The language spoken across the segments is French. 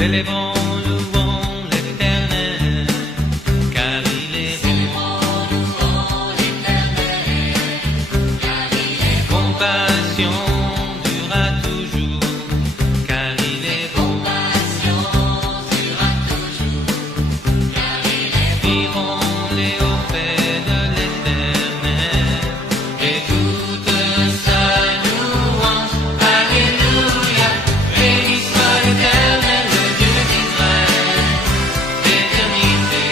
Célébrons, louons l'Éternel, car il est bon. Compassion durera toujours, car il est bon. Irons-les auprès de l'Éternel, et toute sa louange. Alléluia, béni soit l'Éternel, le Dieu d'Israël, d'éternité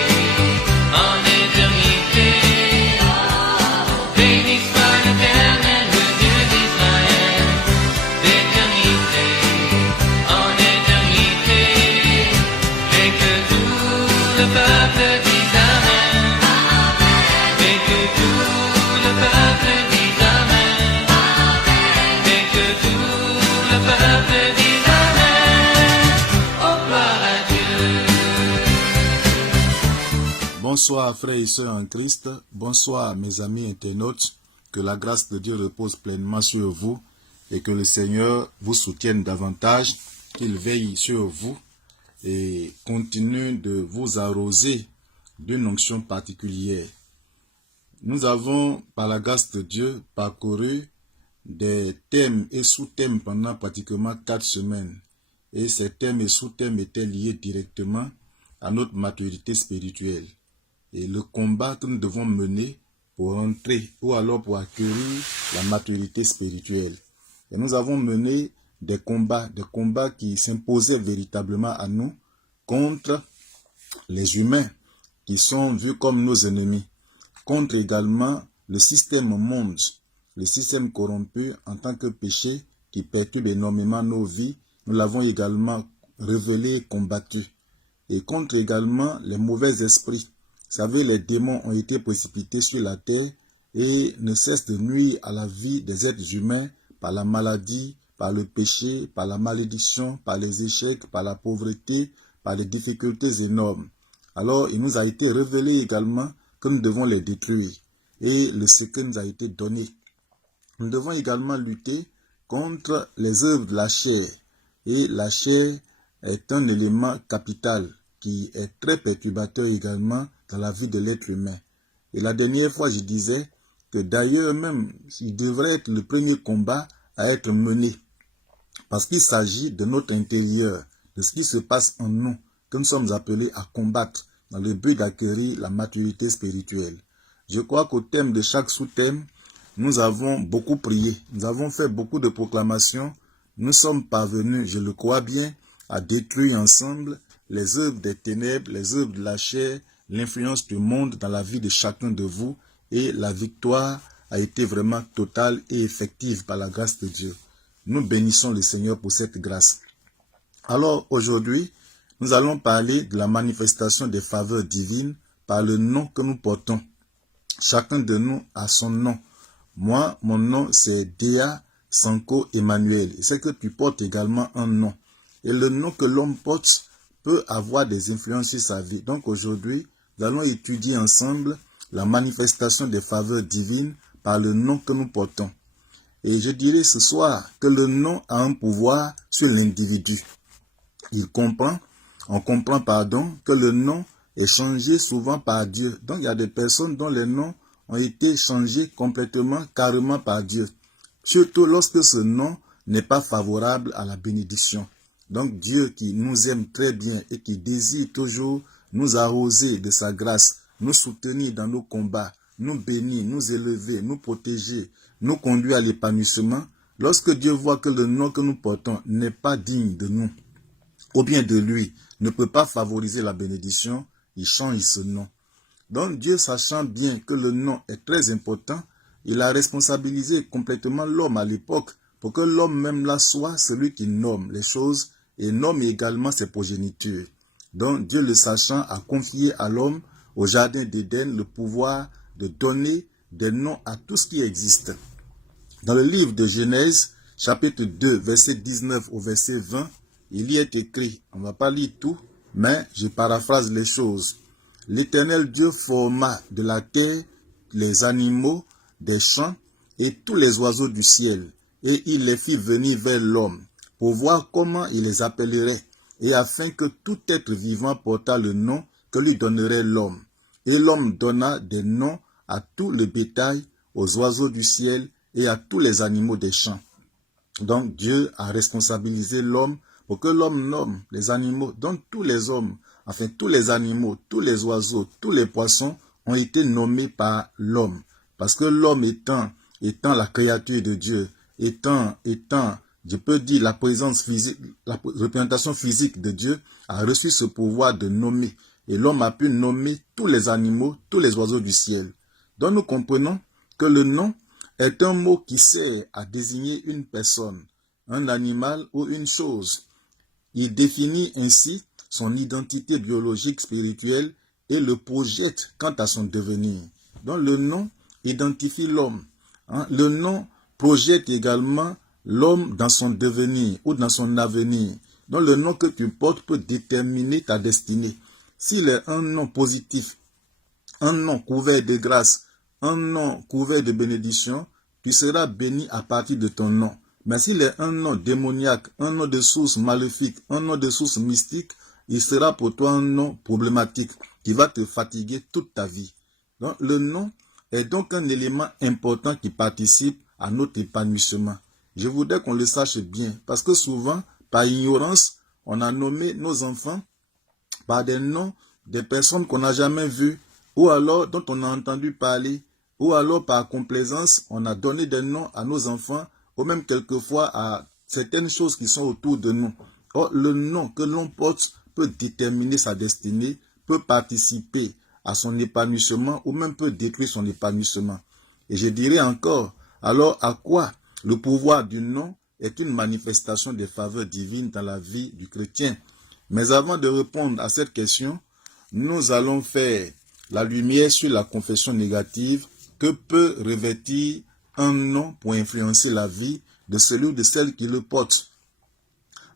en éternité. Béni soit l'Éternel, le Dieu d'Israël, d'éternité en éternité. Et que tout le peuple dise Amen. Et que tout le peuple dise Amen. Et que tout le peuple dise Amen. Oh, gloire à Dieu. Bonsoir frères et sœurs en Christ, bonsoir mes amis internautes, que la grâce de Dieu repose pleinement sur vous et que le Seigneur vous soutienne davantage, qu'il veille sur vous et continue de vous arroser d'une onction particulière. Nous avons, par la grâce de Dieu, parcouru des thèmes et sous-thèmes pendant pratiquement 4 semaines. Et ces thèmes et sous-thèmes étaient liés directement à notre maturité spirituelle et le combat que nous devons mener pour entrer ou alors pour acquérir la maturité spirituelle. Et nous avons mené des combats qui s'imposaient véritablement à nous contre les humains qui sont vus comme nos ennemis, contre également le système monde, le système corrompu en tant que péché qui perturbe énormément nos vies. Nous l'avons également révélé et combattu. Et contre également les mauvais esprits. Vous savez, les démons ont été précipités sur la terre et ne cessent de nuire à la vie des êtres humains par la maladie, par le péché, par la malédiction, par les échecs, par la pauvreté, par les difficultés énormes. Alors, il nous a été révélé également que nous devons les détruire. Et le secret nous a été donné. Nous devons également lutter contre les œuvres de la chair. Et la chair est un élément capital qui est très perturbateur également dans la vie de l'être humain. Et la dernière fois, je disais que d'ailleurs même, il devrait être le premier combat à être mené. Parce qu'il s'agit de notre intérieur, de ce qui se passe en nous, que nous sommes appelés à combattre dans le but d'acquérir la maturité spirituelle. Je crois qu'au thème de chaque sous-thème, nous avons beaucoup prié, nous avons fait beaucoup de proclamations, nous sommes parvenus, je le crois bien, à détruire ensemble les œuvres des ténèbres, les œuvres de la chair, l'influence du monde dans la vie de chacun de vous, et la victoire a été vraiment totale et effective par la grâce de Dieu. Nous bénissons le Seigneur pour cette grâce. Alors aujourd'hui, nous allons parler de la manifestation des faveurs divines par le nom que nous portons. Chacun de nous a son nom. Moi, mon nom c'est Dea Sanko Emmanuel. C'est que tu portes également un nom. Et le nom que l'homme porte peut avoir des influences sur sa vie. Donc aujourd'hui, nous allons étudier ensemble la manifestation des faveurs divines par le nom que nous portons. Et je dirais ce soir que le nom a un pouvoir sur l'individu. On comprend que le nom est changé souvent par Dieu. Donc il y a des personnes dont les noms ont été changés complètement, carrément par Dieu. Surtout lorsque ce nom n'est pas favorable à la bénédiction. Donc Dieu qui nous aime très bien et qui désire toujours nous arroser de sa grâce, nous soutenir dans nos combats, nous bénir, nous élever, nous protéger, nous conduire à l'épanouissement. Lorsque Dieu voit que le nom que nous portons n'est pas digne de nous, ou bien de lui, ne peut pas favoriser la bénédiction, il change ce nom. Donc Dieu, sachant bien que le nom est très important, il a responsabilisé complètement l'homme à l'époque pour que l'homme même là soit celui qui nomme les choses et nomme également ses progénitures. Donc Dieu, le sachant, a confié à l'homme au jardin d'Éden le pouvoir de donner des noms à tout ce qui existe. Dans le livre de Genèse, chapitre 2, verset 19 au verset 20, il y est écrit, on ne va pas lire tout, mais je paraphrase les choses. L'Éternel Dieu forma de la terre les animaux des champs et tous les oiseaux du ciel, et il les fit venir vers l'homme, pour voir comment il les appellerait. et afin que tout être vivant portât le nom que lui donnerait l'homme. Et l'homme donna des noms à tout le bétail, aux oiseaux du ciel et à tous les animaux des champs. Donc Dieu a responsabilisé l'homme pour que l'homme nomme les animaux. Donc tous les hommes, enfin tous les animaux, tous les oiseaux, tous les poissons ont été nommés par l'homme. Parce que l'homme étant la créature de Dieu, étant, je peux dire la présence physique, la représentation physique de Dieu, a reçu ce pouvoir de nommer. Et l'homme a pu nommer tous les animaux, tous les oiseaux du ciel. Donc nous comprenons que le nom est un mot qui sert à désigner une personne, un animal ou une chose. Il définit ainsi son identité biologique, spirituelle et le projette quant à son devenir. Donc le nom identifie l'homme. Le nom projette également l'homme dans son devenir ou dans son avenir. Donc le nom que tu portes peut déterminer ta destinée. S'il est un nom positif, un nom couvert de grâce, un nom couvert de bénédiction, tu seras béni à partir de ton nom. Mais s'il est un nom démoniaque, un nom de source maléfique, un nom de source mystique, il sera pour toi un nom problématique qui va te fatiguer toute ta vie. Donc, le nom est donc un élément important qui participe à notre épanouissement. Je voudrais qu'on le sache bien, parce que souvent, par ignorance, on a nommé nos enfants par des noms des personnes qu'on n'a jamais vues, ou alors dont on a entendu parler, ou alors par complaisance, on a donné des noms à nos enfants, ou même quelquefois à certaines choses qui sont autour de nous. Or, le nom que l'on porte peut déterminer sa destinée, peut participer à son épanouissement, ou même peut détruire son épanouissement. Et je dirais encore, alors à quoi le pouvoir du nom est une manifestation des faveurs divines dans la vie du chrétien. Mais avant de répondre à cette question, nous allons faire la lumière sur la confession négative que peut revêtir un nom pour influencer la vie de celui ou de celle qui le porte.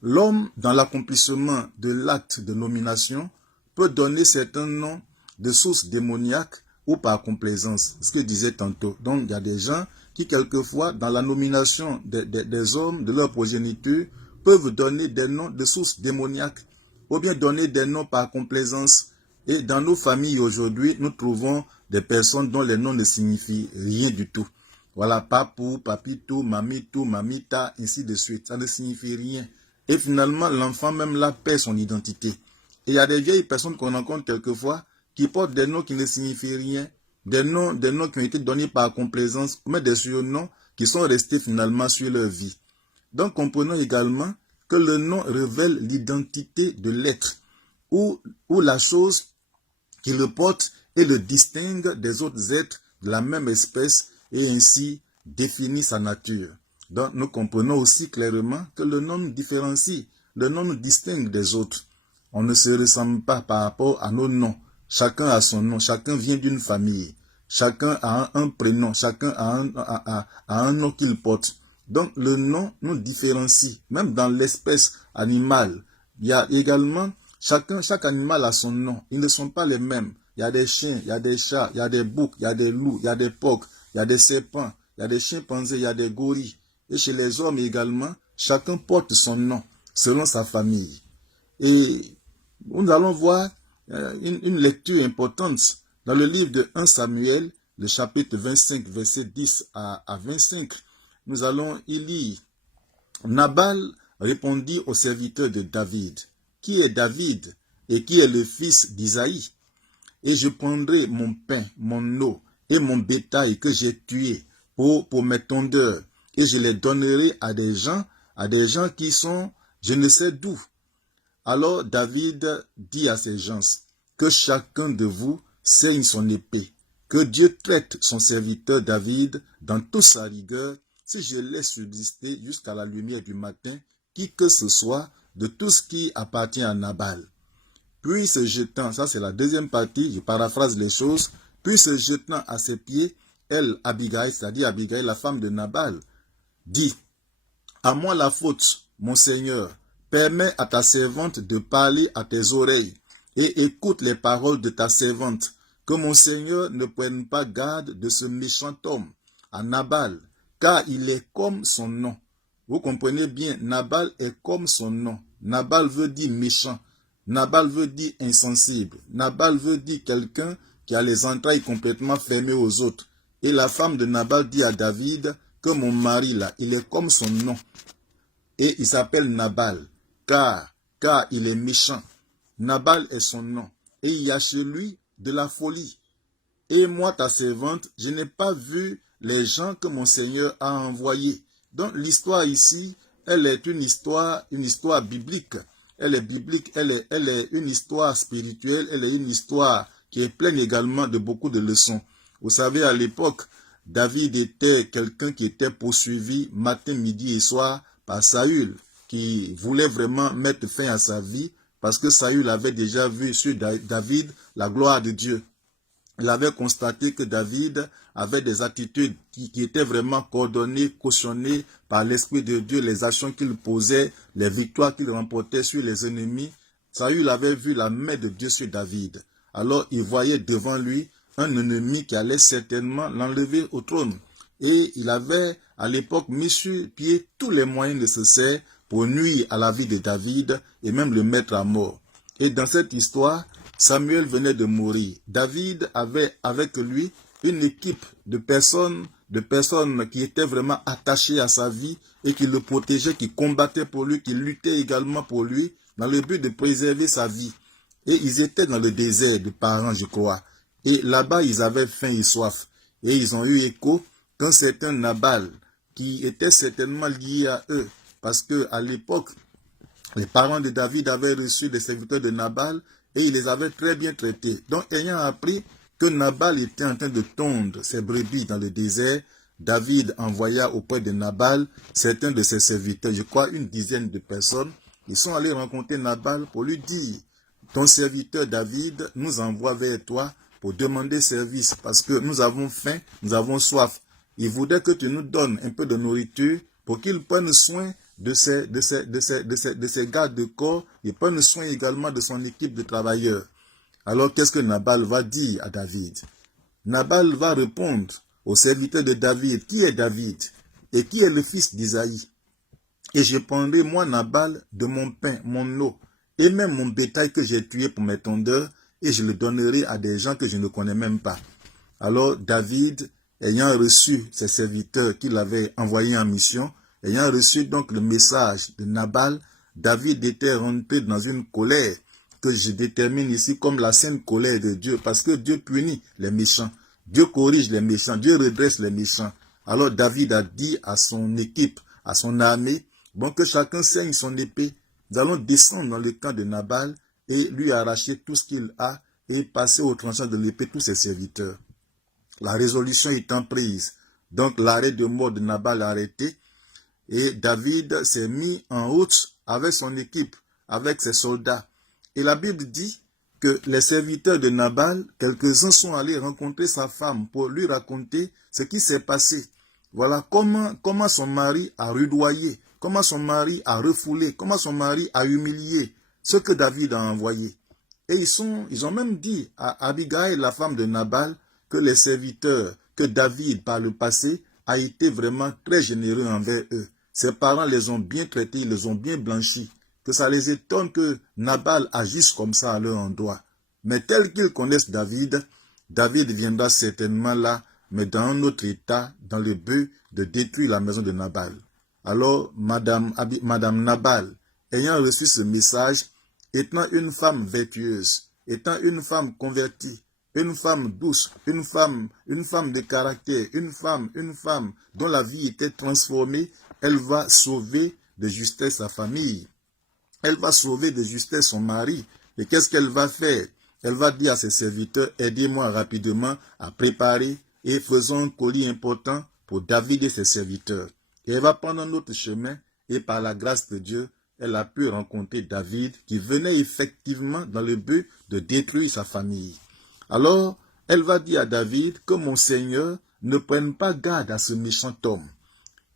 L'homme, dans l'accomplissement de l'acte de nomination, peut donner certains noms de sources démoniaques ou par complaisance, ce que je disais tantôt. Donc, il y a des gens qui, quelquefois, dans la nomination des hommes, de leur progéniture, peuvent donner des noms de sources démoniaques ou bien donner des noms par complaisance. Et dans nos familles aujourd'hui, nous trouvons des personnes dont les noms ne signifient rien du tout. Voilà, papou, papito, mamito, mamita, ainsi de suite. Ça ne signifie rien. Et finalement, l'enfant même là perd son identité. Et il y a des vieilles personnes qu'on rencontre quelquefois qui portent des noms qui ne signifient rien, des noms qui ont été donnés par complaisance, mais des surnoms qui sont restés finalement sur leur vie. Donc, comprenons également que le nom révèle l'identité de l'être ou la chose qui le porte et le distingue des autres êtres de la même espèce et ainsi définit sa nature. Donc, nous comprenons aussi clairement que le nom nous différencie, le nom nous distingue des autres. On ne se ressemble pas par rapport à nos noms. Chacun a son nom, chacun vient d'une famille, chacun a un prénom, chacun a un nom qu'il porte. Donc, le nom nous différencie, même dans l'espèce animale. Il y a également, chaque animal a son nom. Ils ne sont pas les mêmes. Il y a des chiens, il y a des chats, il y a des boucs, il y a des loups, il y a des porcs, il y a des serpents, il y a des chimpanzés, il y a des gorilles. Et chez les hommes également, chacun porte son nom selon sa famille. Et nous allons voir une lecture importante dans le livre de 1 Samuel, le chapitre 25, verset 10 à 25. Nous allons y lire. Nabal répondit au serviteur de David. Qui est David et qui est le fils d'Isaïe? Et je prendrai mon pain, mon eau et mon bétail que j'ai tué pour mes tondeurs, et je les donnerai à des gens qui sont je ne sais d'où. Alors David dit à ces gens, que chacun de vous saigne son épée, que Dieu traite son serviteur David dans toute sa rigueur, si je laisse subsister jusqu'à la lumière du matin, qui que ce soit, de tout ce qui appartient à Nabal. Puis se jetant, ça c'est la deuxième partie, je paraphrase les choses, puis se jetant à ses pieds, elle, Abigail, c'est-à-dire Abigail, la femme de Nabal, dit, à moi la faute, mon Seigneur, permets à ta servante de parler à tes oreilles, et écoute les paroles de ta servante, que mon Seigneur ne prenne pas garde de ce méchant homme, à Nabal, car il est comme son nom. Vous comprenez bien, Nabal est comme son nom. Nabal veut dire méchant. Nabal veut dire insensible. Nabal veut dire quelqu'un qui a les entrailles complètement fermées aux autres. Et la femme de Nabal dit à David que mon mari là, il est comme son nom. Et il s'appelle Nabal, car il est méchant. Nabal est son nom. Et il y a chez lui de la folie. Et moi, ta servante, je n'ai pas vu les gens que mon Seigneur a envoyés. Donc l'histoire ici, elle est une histoire biblique. Elle est biblique, elle est une histoire spirituelle, elle est une histoire qui est pleine également de beaucoup de leçons. Vous savez, à l'époque, David était quelqu'un qui était poursuivi matin, midi et soir par Saül, qui voulait vraiment mettre fin à sa vie, parce que Saül avait déjà vu sur David la gloire de Dieu. Il avait constaté que David avait des attitudes qui étaient vraiment coordonnées, cautionnées par l'Esprit de Dieu, les actions qu'il posait, les victoires qu'il remportait sur les ennemis. Saül avait vu la main de Dieu sur David. Alors il voyait devant lui un ennemi qui allait certainement l'enlever au trône. Et il avait à l'époque mis sur pied tous les moyens nécessaires pour nuire à la vie de David et même le mettre à mort. Et dans cette histoire, Samuel venait de mourir. David avait avec lui une équipe de personnes qui étaient vraiment attachées à sa vie et qui le protégeaient, qui combattaient pour lui, qui luttaient également pour lui, dans le but de préserver sa vie. Et ils étaient dans le désert de Paran, je crois. Et là-bas, ils avaient faim et soif. Et ils ont eu écho qu'un certain Nabal, qui était certainement lié à eux, parce que à l'époque, les parents de David avaient reçu des serviteurs de Nabal, et il les avait très bien traités. Donc, ayant appris que Nabal était en train de tondre ses brebis dans le désert, David envoya auprès de Nabal certains de ses serviteurs, je crois une dizaine de personnes. Ils sont allés rencontrer Nabal pour lui dire, ton serviteur David nous envoie vers toi pour demander service parce que nous avons faim, nous avons soif. Il voudrait que tu nous donnes un peu de nourriture pour qu'il prenne soin de ses gardes de corps, il prenne soin également de son équipe de travailleurs. Alors qu'est-ce que Nabal va dire à David? Nabal va répondre au serviteur de David, qui est David et qui est le fils d'Isaïe. Et je prendrai moi Nabal de mon pain, mon eau, et même mon bétail que j'ai tué pour mes tondeurs, et je le donnerai à des gens que je ne connais même pas. Alors David, ayant reçu ses serviteurs qu'il avait envoyés en mission, ayant reçu donc le message de Nabal, David était rentré dans une colère que je détermine ici comme la sainte colère de Dieu, parce que Dieu punit les méchants, Dieu corrige les méchants, Dieu redresse les méchants. Alors David a dit à son équipe, à son armée, bon que chacun saigne son épée, nous allons descendre dans le camp de Nabal et lui arracher tout ce qu'il a et passer au tranchant de l'épée tous ses serviteurs. La résolution étant prise, donc l'arrêt de mort de Nabal arrêté, et David s'est mis en route avec son équipe, avec ses soldats. Et la Bible dit que les serviteurs de Nabal, quelques-uns sont allés rencontrer sa femme pour lui raconter ce qui s'est passé. Voilà comment son mari a rudoyé, comment son mari a refoulé, comment son mari a humilié ce que David a envoyé. Et ils ont même dit à Abigail, la femme de Nabal, que les serviteurs, que David par le passé a été vraiment très généreux envers eux. Ses parents les ont bien traités, ils les ont bien blanchis. Que ça les étonne que Nabal agisse comme ça à leur endroit. Mais tel qu'ils connaissent David, David viendra certainement là, mais dans un autre état, dans le but de détruire la maison de Nabal. Alors, Madame Nabal, ayant reçu ce message, étant une femme vertueuse, étant une femme convertie, une femme douce, une femme de caractère, une femme dont la vie était transformée, elle va sauver de justesse sa famille. Elle va sauver de justesse son mari. Et qu'est-ce qu'elle va faire? Elle va dire à ses serviteurs, aidez-moi rapidement à préparer et faisons un colis important pour David et ses serviteurs. Et elle va prendre un autre chemin et par la grâce de Dieu, elle a pu rencontrer David qui venait effectivement dans le but de détruire sa famille. Alors, elle va dire à David que mon Seigneur ne prenne pas garde à ce méchant homme,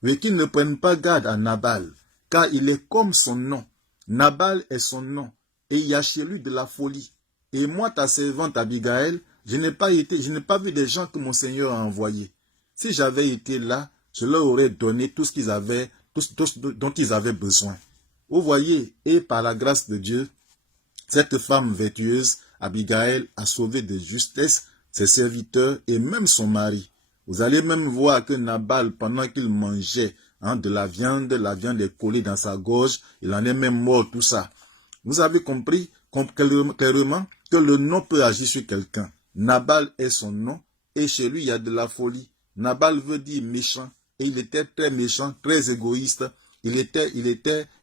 mais qu'il ne prenne pas garde à Nabal, car il est comme son nom. Nabal est son nom, et il y a chez lui de la folie. Et moi, ta servante Abigail, je n'ai pas vu des gens que mon Seigneur a envoyés. Si j'avais été là, je leur aurais donné tout ce qu'ils avaient, dont ils avaient besoin. Vous voyez, et par la grâce de Dieu, cette femme vertueuse, Abigail, a sauvé de justesse ses serviteurs et même son mari. Vous allez même voir que Nabal, pendant qu'il mangeait de la viande est collée dans sa gorge, il en est même mort, tout ça. Vous avez compris clairement que le nom peut agir sur quelqu'un. Nabal est son nom et chez lui il y a de la folie. Nabal veut dire méchant et il était très méchant, très égoïste. Il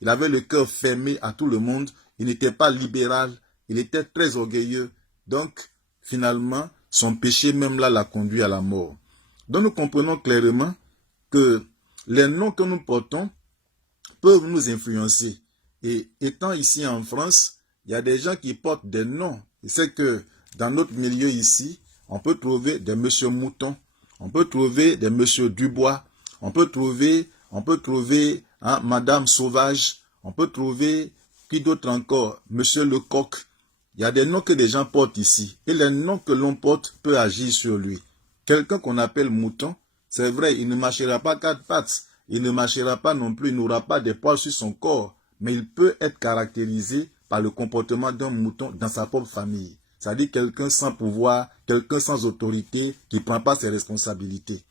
avait le cœur fermé à tout le monde. Il n'était pas libéral. Il était très orgueilleux. Donc, finalement, son péché même là l'a conduit à la mort. Donc, nous comprenons clairement que les noms que nous portons peuvent nous influencer. Et étant ici en France, il y a des gens qui portent des noms. Et c'est que dans notre milieu ici, on peut trouver des Monsieur Mouton, on peut trouver des Monsieur Dubois, on peut trouver Madame Sauvage, on peut trouver, qui d'autre encore, Monsieur Lecoq. Il y a des noms que des gens portent ici. Et les noms que l'on porte peut agir sur lui. Quelqu'un qu'on appelle Mouton, c'est vrai, il ne marchera pas quatre pattes. Il ne marchera pas non plus, il n'aura pas de poils sur son corps. Mais il peut être caractérisé par le comportement d'un mouton dans sa propre famille. C'est-à-dire quelqu'un sans pouvoir, quelqu'un sans autorité, qui ne prend pas ses responsabilités.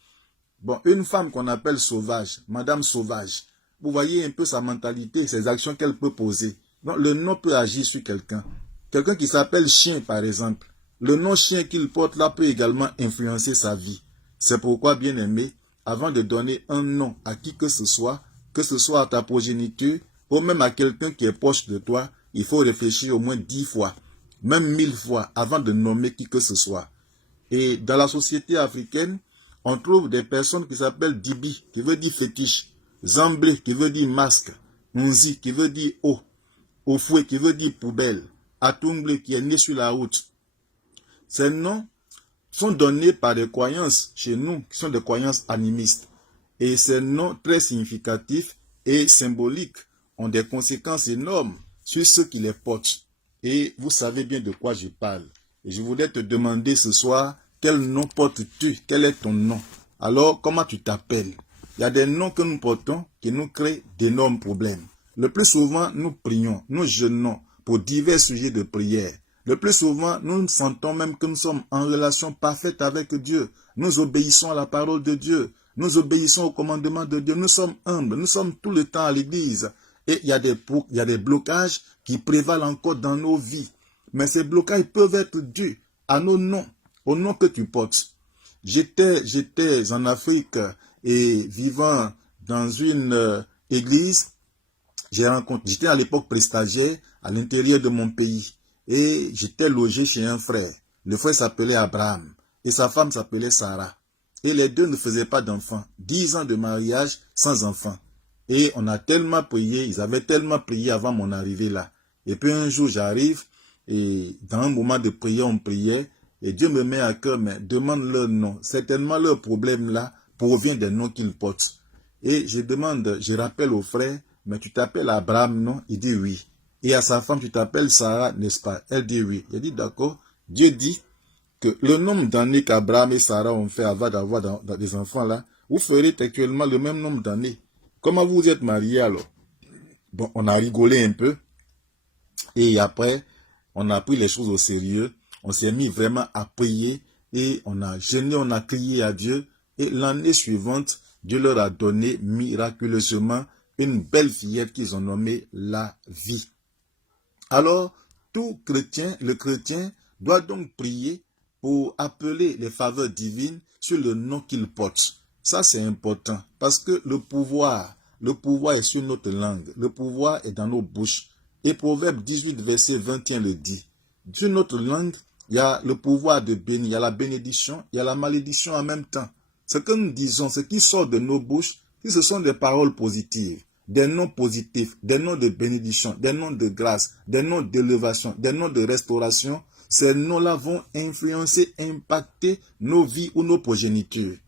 Bon, une femme qu'on appelle sauvage, Madame Sauvage, vous voyez un peu sa mentalité, ses actions qu'elle peut poser. Donc, le nom peut agir sur quelqu'un. Quelqu'un qui s'appelle Chien, par exemple. Le nom Chien qu'il porte là peut également influencer sa vie. C'est pourquoi, bien aimé, avant de donner un nom à qui que ce soit à ta progéniture, ou même à quelqu'un qui est proche de toi, il faut réfléchir au moins 10 fois, même 1000 fois, avant de nommer qui que ce soit. Et dans la société africaine, on trouve des personnes qui s'appellent Dibi, qui veut dire fétiche, Zamblé, qui veut dire masque, Nzi, qui veut dire eau, Ofoué, qui veut dire poubelle, Atumble, qui est né sur la route. Ces noms sont donnés par des croyances chez nous, qui sont des croyances animistes. Et ces noms très significatifs et symboliques ont des conséquences énormes sur ceux qui les portent. Et vous savez bien de quoi je parle. Et je voudrais te demander ce soir, quel nom portes-tu? Quel est ton nom? Alors, comment tu t'appelles? Il y a des noms que nous portons qui nous créent d'énormes problèmes. Le plus souvent, nous prions, nous jeûnons pour divers sujets de prière. Le plus souvent, nous sentons même que nous sommes en relation parfaite avec Dieu. Nous obéissons à la parole de Dieu. Nous obéissons au commandement de Dieu. Nous sommes humbles. Nous sommes tout le temps à l'église. Et il y a des blocages qui prévalent encore dans nos vies. Mais ces blocages peuvent être dus à nos noms, au nom que tu portes. J'étais en Afrique et vivant dans une église. J'étais à l'époque prestagiaire à l'intérieur de mon pays. Et j'étais logé chez un frère. Le frère s'appelait Abraham et sa femme s'appelait Sarah. Et les deux ne faisaient pas d'enfants. 10 ans de mariage sans enfants. Et on a tellement prié, ils avaient tellement prié avant mon arrivée là. Et puis un jour j'arrive et dans un moment de prière on priait et Dieu me met à cœur, mais demande leur nom. Certainement leur problème là provient des noms qu'ils portent. Et je rappelle au frère, mais tu t'appelles Abraham, non? Il dit oui. Et à sa femme, tu t'appelles Sarah, n'est-ce pas? Elle dit oui. Il dit d'accord. Dieu dit que le nombre d'années qu'Abraham et Sarah ont fait avant d'avoir des enfants là, vous ferez actuellement le même nombre d'années. Comment vous êtes mariés alors? Bon, on a rigolé un peu. Et après, on a pris les choses au sérieux. On s'est mis vraiment à prier. Et on a jeûné, on a crié à Dieu. Et l'année suivante, Dieu leur a donné miraculeusement une belle fillette qu'ils ont nommée la vie. Alors, tout chrétien, le chrétien doit donc prier pour appeler les faveurs divines sur le nom qu'il porte. Ça, c'est important parce que le pouvoir est sur notre langue. Le pouvoir est dans nos bouches. Et Proverbe 18, verset 21 le dit. Sur notre langue, il y a le pouvoir de bénir, il y a la bénédiction, il y a la malédiction en même temps. Ce que nous disons, ce qui sort de nos bouches, ce sont des paroles positives. Des noms positifs, des noms de bénédiction, des noms de grâce, des noms d'élévation, des noms de restauration, ces noms-là vont influencer, impacter nos vies ou nos progénitures.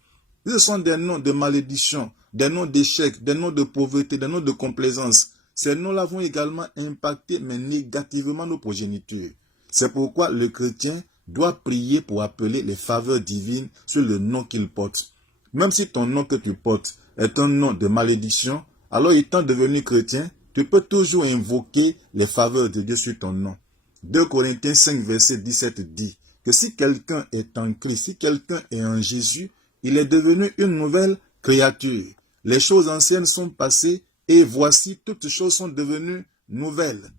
Ce sont des noms de malédiction, des noms d'échec, des noms de pauvreté, des noms de complaisance. Ces noms-là vont également impacter, mais négativement, nos progénitures. C'est pourquoi le chrétien doit prier pour appeler les faveurs divines sur le nom qu'il porte. Même si ton nom que tu portes est un nom de malédiction, alors étant devenu chrétien, Tu peux toujours invoquer les faveurs de Dieu sur ton nom. 2 Corinthiens 5, verset 17 dit que si quelqu'un est en Christ, si quelqu'un est en Jésus, il est devenu une nouvelle créature. Les choses anciennes sont passées et voici toutes choses sont devenues nouvelles.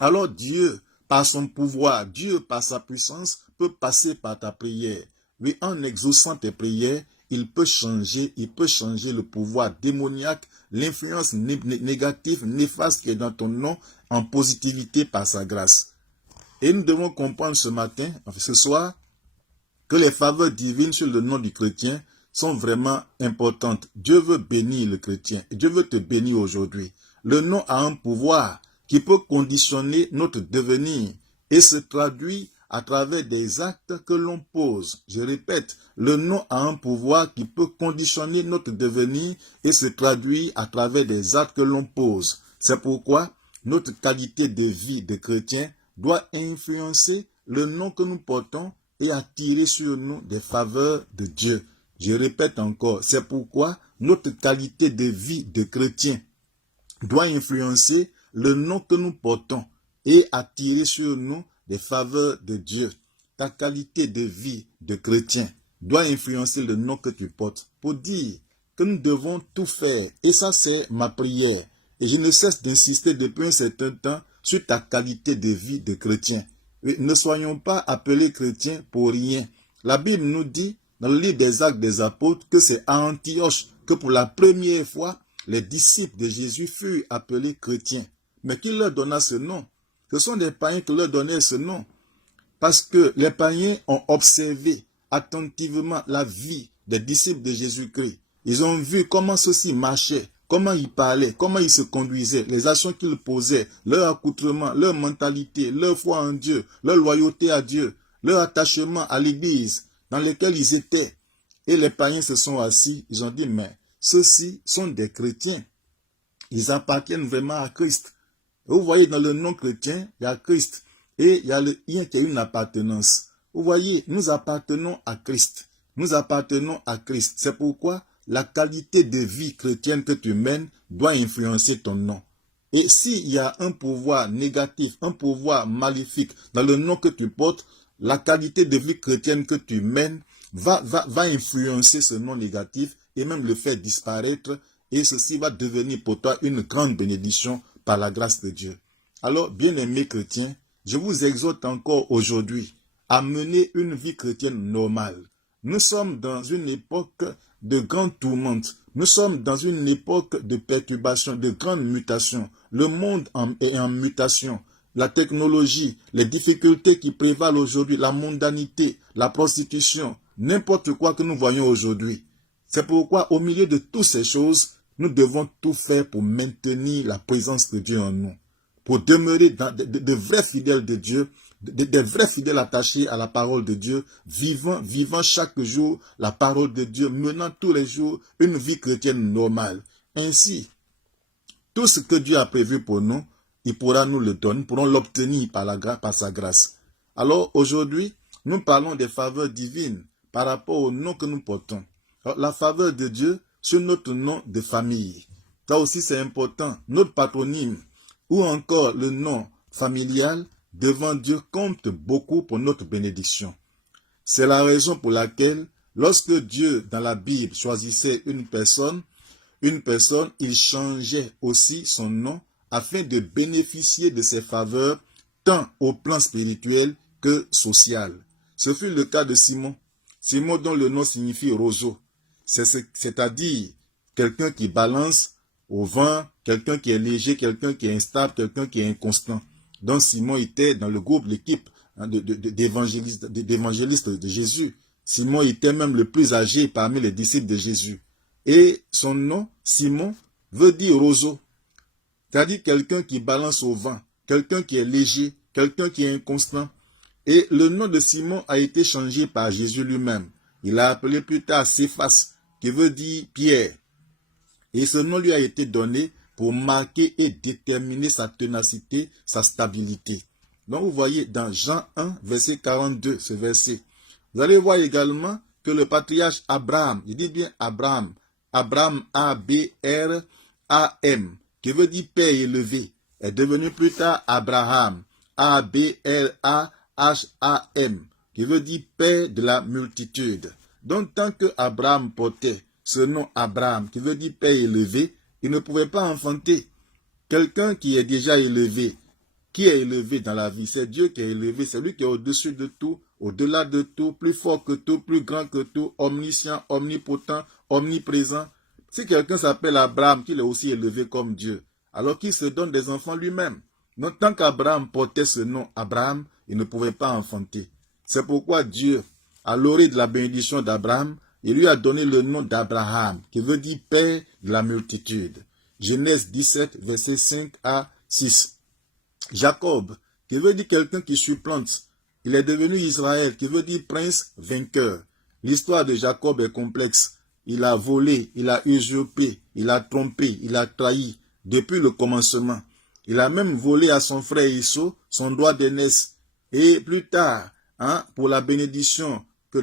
Alors Dieu, par son pouvoir, Dieu, par sa puissance, peut passer par ta prière. Oui, en exaucant tes prières, il peut changer le pouvoir démoniaque, l'influence négative, néfaste qui est dans ton nom, en positivité par sa grâce. Et nous devons comprendre ce soir, que les faveurs divines sur le nom du chrétien sont vraiment importantes. Dieu veut bénir le chrétien. Et Dieu veut te bénir aujourd'hui. Le nom a un pouvoir qui peut conditionner notre devenir et se traduit à travers des actes que l'on pose. Je répète, le nom a un pouvoir qui peut conditionner notre devenir et se traduit à travers des actes que l'on pose. C'est pourquoi notre qualité de vie de chrétien doit influencer le nom que nous portons et attirer sur nous des faveurs de Dieu. Je répète encore, c'est pourquoi notre qualité de vie de chrétien doit influencer le nom que nous portons et attirer sur nous des faveurs de Dieu. Ta qualité de vie de chrétien doit influencer le nom que tu portes pour dire que nous devons tout faire. Et ça, c'est ma prière. Et je ne cesse d'insister depuis un certain temps sur ta qualité de vie de chrétien. Et ne soyons pas appelés chrétiens pour rien. La Bible nous dit, dans le livre des Actes des Apôtres, que c'est à Antioche que pour la première fois, les disciples de Jésus furent appelés chrétiens. Mais qui leur donna ce nom? Ce sont des païens qui leur donnaient ce nom. Parce que les païens ont observé attentivement la vie des disciples de Jésus-Christ. Ils ont vu comment ceux-ci marchaient, comment ils parlaient, comment ils se conduisaient, les actions qu'ils posaient, leur accoutrement, leur mentalité, leur foi en Dieu, leur loyauté à Dieu, leur attachement à l'Église dans laquelle ils étaient. Et les païens se sont assis, ils ont dit, mais ceux-ci sont des chrétiens. Ils appartiennent vraiment à Christ. Vous voyez, dans le nom chrétien, il y a Christ. Et il y a une appartenance. Vous voyez, nous appartenons à Christ. Nous appartenons à Christ. C'est pourquoi la qualité de vie chrétienne que tu mènes doit influencer ton nom. Et s'il y a un pouvoir négatif, un pouvoir maléfique dans le nom que tu portes, la qualité de vie chrétienne que tu mènes va influencer ce nom négatif et même le faire disparaître. Et ceci va devenir pour toi une grande bénédiction par la grâce de Dieu. Alors, bien-aimés chrétiens, je vous exhorte encore aujourd'hui à mener une vie chrétienne normale. Nous sommes dans une époque de grande tourmente. Nous sommes dans une époque de perturbation, de grande mutation. Le monde est en mutation. La technologie, les difficultés qui prévalent aujourd'hui, la mondanité, la prostitution, n'importe quoi que nous voyons aujourd'hui. C'est pourquoi, au milieu de toutes ces choses, nous devons tout faire pour maintenir la présence de Dieu en nous, pour demeurer dans de vrais fidèles de Dieu, des vrais fidèles attachés à la parole de Dieu, vivant chaque jour la parole de Dieu, menant tous les jours une vie chrétienne normale. Ainsi, tout ce que Dieu a prévu pour nous, il pourra nous le donner, nous pourrons l'obtenir par sa grâce. Alors aujourd'hui, nous parlons des faveurs divines par rapport au nom que nous portons. Alors, la faveur de Dieu sur notre nom de famille. Ça aussi c'est important. Notre patronyme ou encore le nom familial devant Dieu compte beaucoup pour notre bénédiction. C'est la raison pour laquelle lorsque Dieu dans la Bible choisissait une personne, il changeait aussi son nom afin de bénéficier de ses faveurs tant au plan spirituel que social. Ce fut le cas de Simon. Simon dont le nom signifie roseau. C'est-à-dire quelqu'un qui balance au vent, quelqu'un qui est léger, quelqu'un qui est instable, quelqu'un qui est inconstant. Donc Simon était dans le groupe, l'équipe d'évangélistes de Jésus. Simon était même le plus âgé parmi les disciples de Jésus. Et son nom, Simon, veut dire roseau. C'est-à-dire quelqu'un qui balance au vent, quelqu'un qui est léger, quelqu'un qui est inconstant. Et le nom de Simon a été changé par Jésus lui-même. Il a appelé plus tard Céphas, qui veut dire Pierre. Et ce nom lui a été donné pour marquer et déterminer sa ténacité, sa stabilité. Donc vous voyez dans Jean 1, verset 42, ce verset. Vous allez voir également que le patriarche Abraham, il dit bien Abraham, A-B-R-A-M, qui veut dire père élevé, est devenu plus tard Abraham, A-B-L-A-H-A-M, qui veut dire père de la multitude. Donc, tant que Abraham portait ce nom Abraham, qui veut dire père élevé, il ne pouvait pas enfanter. Quelqu'un qui est déjà élevé, qui est élevé dans la vie, c'est Dieu qui est élevé, c'est lui qui est au-dessus de tout, au-delà de tout, plus fort que tout, plus grand que tout, omniscient, omnipotent, omniprésent. Si quelqu'un s'appelle Abraham, qu'il est aussi élevé comme Dieu, alors qu'il se donne des enfants lui-même. Donc, tant qu'Abraham portait ce nom Abraham, il ne pouvait pas enfanter. C'est pourquoi Dieu, à l'orée de la bénédiction d'Abraham, il lui a donné le nom d'Abraham, qui veut dire père de la multitude. Genèse 17, versets 5 à 6. Jacob, qui veut dire quelqu'un qui supplante. Il est devenu Israël, qui veut dire prince vainqueur. L'histoire de Jacob est complexe. Il a volé, il a usurpé, il a trompé, il a trahi depuis le commencement. Il a même volé à son frère Esau son droit d'aînesse. Et plus tard, pour la bénédiction que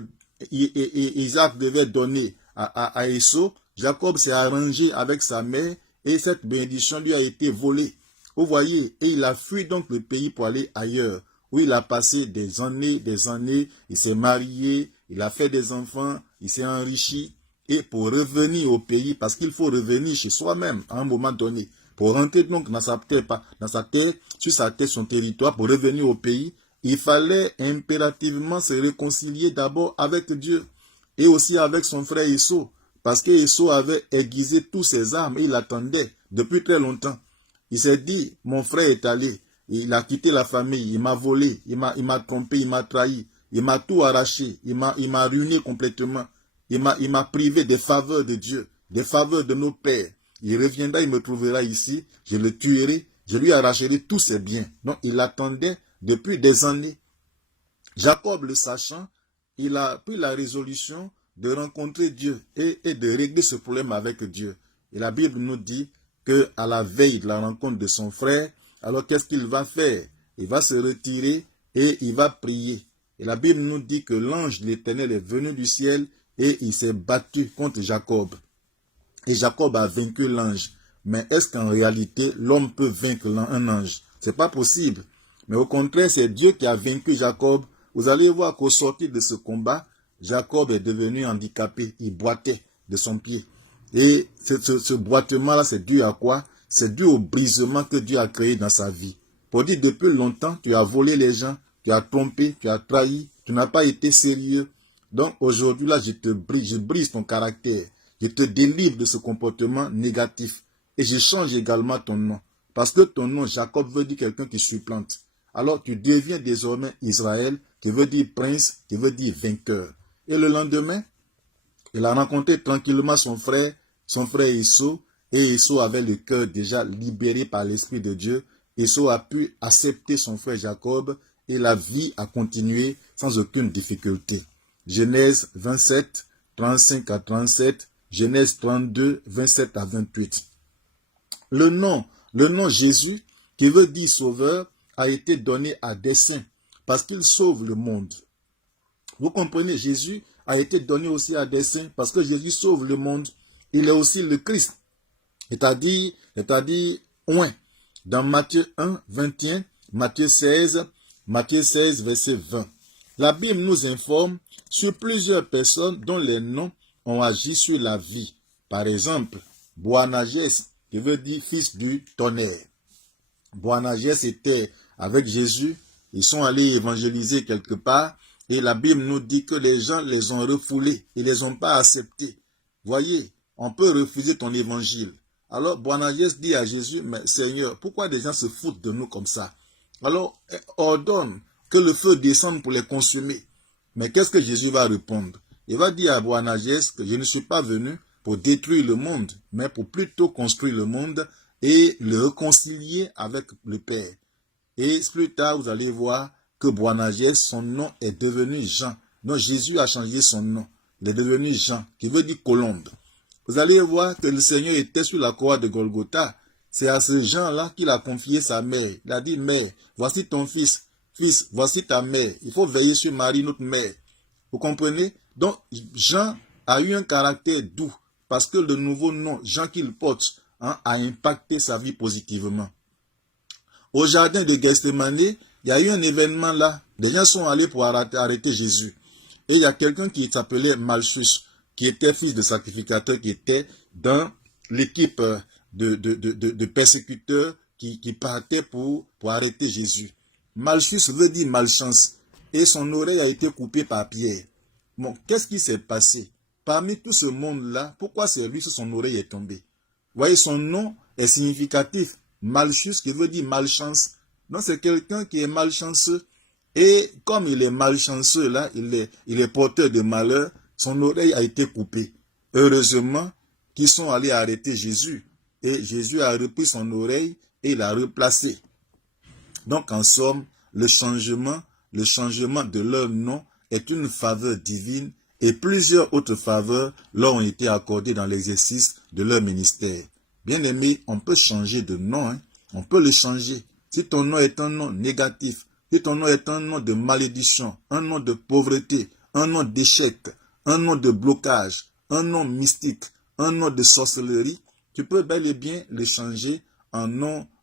Isaac devait donner à Esau, Jacob s'est arrangé avec sa mère et cette bénédiction lui a été volée. Vous voyez, et il a fui donc le pays pour aller ailleurs, où il a passé des années, il s'est marié, il a fait des enfants, il s'est enrichi, et pour revenir au pays, parce qu'il faut revenir chez soi-même à un moment donné, pour rentrer donc dans sa terre, sur sa terre, son territoire, pour revenir au pays, il fallait impérativement se réconcilier d'abord avec Dieu, et aussi avec son frère Esau, parce que Esau avait aiguisé tous ses armes, et il attendait depuis très longtemps. Il s'est dit, mon frère est allé, il a quitté la famille, il m'a volé, il m'a trompé, il m'a trahi, il m'a tout arraché, il m'a ruiné complètement, il m'a privé des faveurs de Dieu, des faveurs de nos pères. Il reviendra, il me trouvera ici, je le tuerai, je lui arracherai tous ses biens. Donc il attendait depuis des années. Jacob, le sachant, il a pris la résolution de rencontrer Dieu et de régler ce problème avec Dieu. Et la Bible nous dit qu'à la veille de la rencontre de son frère, alors qu'est-ce qu'il va faire? Il va se retirer et il va prier. Et la Bible nous dit que l'ange de l'Éternel est venu du ciel et il s'est battu contre Jacob. Et Jacob a vaincu l'ange. Mais est-ce qu'en réalité, l'homme peut vaincre un ange? C'est pas possible. Mais au contraire, c'est Dieu qui a vaincu Jacob. Vous allez voir qu'au sortir de ce combat, Jacob est devenu handicapé. Il boitait de son pied. Et ce boitement-là, c'est dû à quoi? C'est dû au brisement que Dieu a créé dans sa vie. Pour dire, depuis longtemps, tu as volé les gens, tu as trompé, tu as trahi, tu n'as pas été sérieux. Donc aujourd'hui, là, je brise ton caractère. Je te délivre de ce comportement négatif. Et je change également ton nom. Parce que ton nom, Jacob, veut dire quelqu'un qui supplante. Alors tu deviens désormais Israël, qui veut dire prince, qui veut dire vainqueur. Et le lendemain, il a rencontré tranquillement son frère Esau, et Esau avait le cœur déjà libéré par l'Esprit de Dieu. Esau a pu accepter son frère Jacob, et la vie a continué sans aucune difficulté. Genèse 27, 35 à 37, Genèse 32, 27 à 28. Le nom Jésus, qui veut dire sauveur, a été donné à dessein, parce qu'il sauve le monde. Vous comprenez, Jésus a été donné aussi à dessein, parce que Jésus sauve le monde. Il est aussi le Christ, c'est-à-dire, oint. Dans Matthieu 1, 21, Matthieu 16, verset 20. La Bible nous informe sur plusieurs personnes dont les noms ont agi sur la vie. Par exemple, Boanerges, qui veut dire fils du tonnerre. Boanerges était avec Jésus, ils sont allés évangéliser quelque part, et la Bible nous dit que les gens les ont refoulés, ils ne les ont pas acceptés. Voyez, on peut refuser ton évangile. Alors Boanerges dit à Jésus, mais Seigneur, pourquoi des gens se foutent de nous comme ça? Alors ordonne que le feu descende pour les consumer. Mais qu'est-ce que Jésus va répondre? Il va dire à Boanerges que je ne suis pas venu pour détruire le monde, mais pour plutôt construire le monde et le réconcilier avec le Père. Et plus tard, vous allez voir que Boanerges, son nom est devenu Jean. Donc Jésus a changé son nom. Il est devenu Jean, qui veut dire colombe. Vous allez voir que le Seigneur était sur la croix de Golgotha. C'est à ce Jean-là qu'il a confié sa mère. Il a dit, mère, voici ton fils. Fils, voici ta mère. Il faut veiller sur Marie, notre mère. Vous comprenez? Donc, Jean a eu un caractère doux. Parce que le nouveau nom, Jean qu'il porte, a impacté sa vie positivement. Au jardin de Gethsemane, il y a eu un événement là. Les gens sont allés pour arrêter Jésus. Et il y a quelqu'un qui s'appelait Malchus, qui était fils de sacrificateur, qui était dans l'équipe de persécuteurs qui partaient pour arrêter Jésus. Malchus veut dire malchance. Et son oreille a été coupée par Pierre. Bon, qu'est-ce qui s'est passé? Parmi tout ce monde-là, pourquoi c'est lui que son oreille est tombée? Vous voyez, son nom est significatif. Malchus, qui veut dire malchance. Donc, c'est quelqu'un qui est malchanceux. Et comme il est malchanceux, là, il est porteur de malheur, son oreille a été coupée. Heureusement qu'ils sont allés arrêter Jésus. Et Jésus a repris son oreille et l'a replacée. Donc, en somme, le changement de leur nom est une faveur divine et plusieurs autres faveurs leur ont été accordées dans l'exercice de leur ministère. Bien aimé, on peut changer de nom, hein? On peut le changer. Si ton nom est un nom négatif, si ton nom est un nom de malédiction, un nom de pauvreté, un nom d'échec, un nom de blocage, un nom mystique, un nom de sorcellerie, tu peux bel et bien le changer en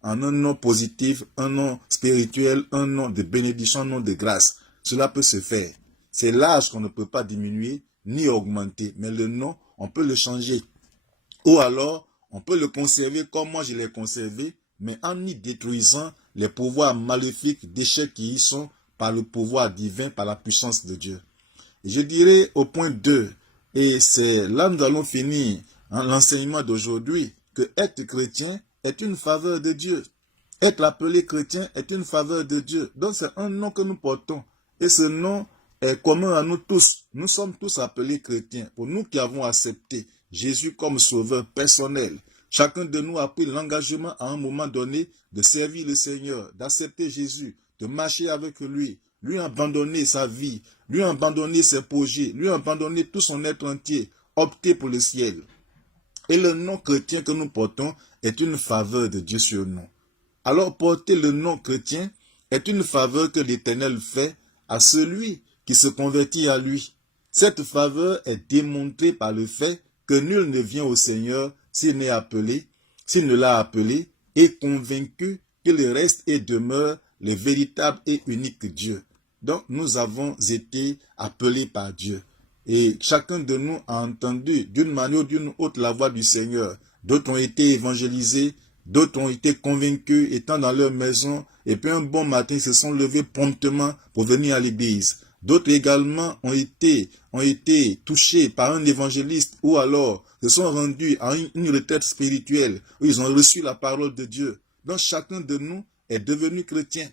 un nom positif, un nom spirituel, un nom de bénédiction, un nom de grâce. Cela peut se faire. C'est l'âge qu'on ne peut pas diminuer ni augmenter, mais le nom, on peut le changer. Ou alors, on peut le conserver comme moi je l'ai conservé, mais en y détruisant les pouvoirs maléfiques d'échec qui y sont par le pouvoir divin, par la puissance de Dieu. Et je dirais au point 2, et c'est là nous allons finir l'enseignement d'aujourd'hui, que être chrétien est une faveur de Dieu. Être appelé chrétien est une faveur de Dieu. Donc c'est un nom que nous portons. Et ce nom est commun à nous tous. Nous sommes tous appelés chrétiens. Pour nous qui avons accepté Jésus comme sauveur personnel, chacun de nous a pris l'engagement à un moment donné de servir le Seigneur, d'accepter Jésus, de marcher avec lui, lui abandonner sa vie, lui abandonner ses projets, lui abandonner tout son être entier, opter pour le ciel. Et le nom chrétien que nous portons est une faveur de Dieu sur nous. Alors porter le nom chrétien est une faveur que l'Éternel fait à celui qui se convertit à lui. Cette faveur est démontrée par le fait que nul ne vient au Seigneur s'il n'est appelé, s'il ne l'a appelé, et convaincu qu'il reste et demeure le véritable et unique Dieu. Donc nous avons été appelés par Dieu. Et chacun de nous a entendu d'une manière ou d'une autre la voix du Seigneur. D'autres ont été évangélisés, d'autres ont été convaincus étant dans leur maison, et puis un bon matin ils se sont levés promptement pour venir à l'église. D'autres également ont été touchés par un évangéliste ou alors se sont rendus à une retraite spirituelle où ils ont reçu la parole de Dieu. Donc chacun de nous est devenu chrétien.